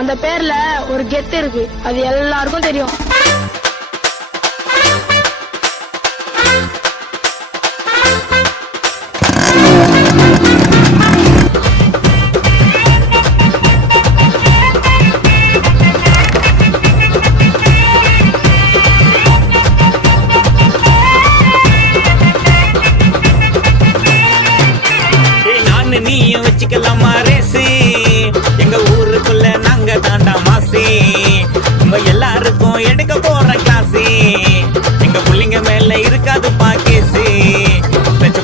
அந்த பேர்ல ஒரு கெத்து இருக்கு, அது எல்லாருக்கும் தெரியும். நீயும் வச்சுக்கலாமா ரேசி, எங்க ஊருக்குள்ள நாங்க தாண்டா மாசி. உங்க எல்லாருக்கும் எடுக்க போற கிளாசி, எங்க புள்ளிங்க மேல இருக்காது பாக்கேசி.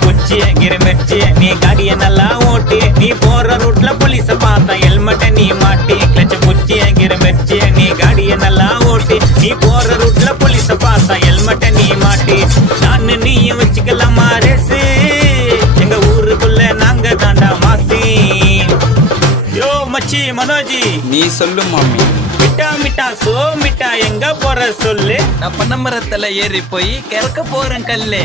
குச்சி கிரமிச்சி நீ காடிய நல்லா ஓட்டி, நீ போற ரூட்ல போலீஸ பார்த்தா ஹெல்மெட்ட நீ மாட்டி. கிளச்ச குச்சி கிரமிச்சி நீ காடிய நல்லா ஓட்டி, நீ போற ரூட்ல போலீஸ பார்த்தா ஹெல்மெட்ட நீ மாட்டி. நான் நீயும் வச்சுக்கலாமா ரேசி, எங்க ஊருக்குள்ள நாங்க தாண்டா மாசி. யோ மச்சி மனோஜி, நீ சொல்லு மாமி. மிட்டா மிட்டா சோ மிட்டா எங்க போற சொல்லு. நான் பனமரத்துல ஏறி போய் கிறக்க போறேன் கல்லு.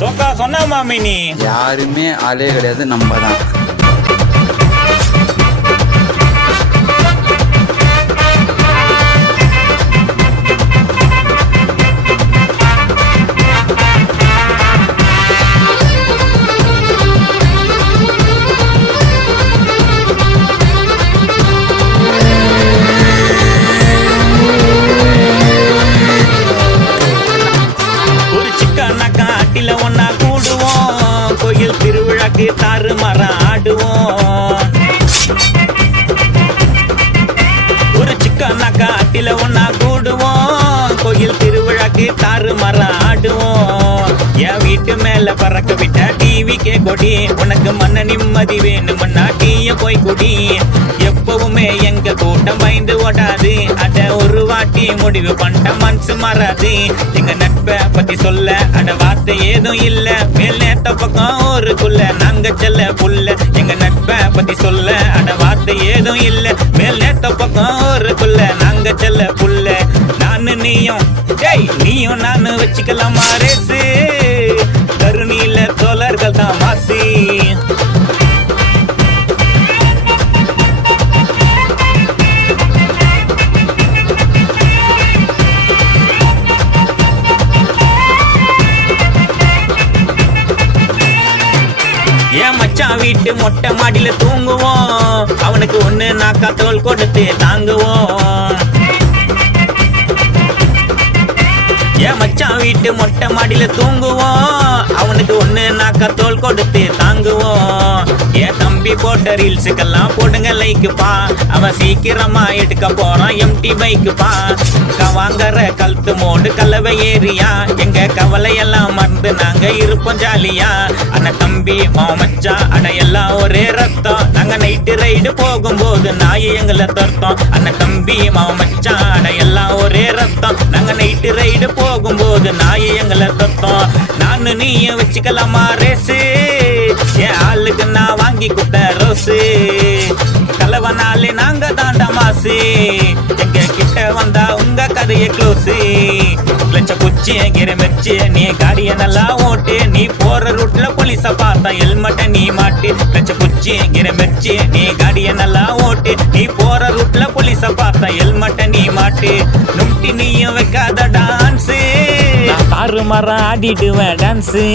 சொக்கா சொன்ன மாமி, நீ யாருமே ஆளே கிடையாது, நம்ம தான். ஒன்னா கூடுவோம், கோயில் திருவிழாக்கு தாறு மரம் ஆடுவோம். ஒரு சிக்கனா காட்டில ஒன்னா கூடுவோம், கோயில் திருவிழாக்கு தாறு மரம் ஆடுவோம். என் வீட்டு மேல பறக்க விட்ட டிவிக்கே கொடி, உனக்கு மண்ண நிம்மதி வேணும்னா டீய போய் குடி. எப்பவுமே எங்க கூட்டம் பயந்து ஓடாது, அட ஒரு வாட்டி முடிவு பண்ண மனசு மாறாது. எங்க நட்பை பத்தி சொல்ல அட வார்த்தை ஏதும் இல்ல, மேல் நேத்த பக்கம் ஊருக்குள்ள நாங்க செல்ல புள்ள. எங்க நட்பை பத்தி சொல்ல அட வார்த்தை ஏதும் இல்ல, மேல் நேத்த பக்கம் ஊருக்குள்ள நாங்க செல்ல புள்ள. நானு நீயும் நீயும் நானு வச்சுக்கலாமா ரேசு, கருணியில தோழர்கள் தான் மாசி. என் மச்சான் வீட்டு மொட்டை மாடியில தூங்குவோம், அவனுக்கு ஒண்ணு நாக்கா தோல் கொடுத்து தாங்குவோம். என் மச்சான் வீட்டு மொட்டை மாடியில தூங்குவோம், அவனுக்கு ஒண்ணு நாக்கா தோல் கொடுத்து தாங்குவோம். என் தம்பி போட்ட ரீல்ஸுக்கெல்லாம் போடுங்க லைக்குப்பா, அவன் சீக்கிரமா எடுக்க போறான் எம்டி பைக்குப்பா. வாங்கற கழுத்து மோடு கலவை ஏரியா, எங்க கவலையெல்லாம் மறந்து நாங்க இருப்போம் ஜாலியா. அண்ணன் தம்பி மாமச்சா அட எல்லாம் ஒரே ரத்தம், நாங்க நைட்டு ரைடு போகும்போது நாய் எங்களை தர்த்தோம். அண்ணன் தம்பி மாமச்சா அட எல்லாம் ஒரே ரத்தம், நாங்க நைட்டு ரைடு போகும்போது நாய் எங்களை தர்த்தோம். நானு நீயும் வச்சுக்கலாமா ரேசு, என் ஆளுக்கு நான் வாங்கி கொடுத்த ரோசு. கலவனாலே நாங்க தாண்டா மாசு, எங்க கிட்ட வந்தா உங்க கதைய க்ளோஸு. லட்ச குச்சி கிரமிச்சி நீ காடிய நல்லா ஓட்டு, நீ போற ரூட்ல போலீஸ பார்த்தா ஹெல்மெட்ட நீ மாட்டி. லட்ச குச்சி கிரமிச்சி நீ காடிய நல்லா ஓட்டு, நீ போற ரூட்ல போலீஸ பார்த்தா ஹெல்மெட்ட நீ மாட்டி. நும்டி நீயும் வைக்காத டான்ஸு, தாறு மரம் ஆடிடுவேன் டான்ஸு.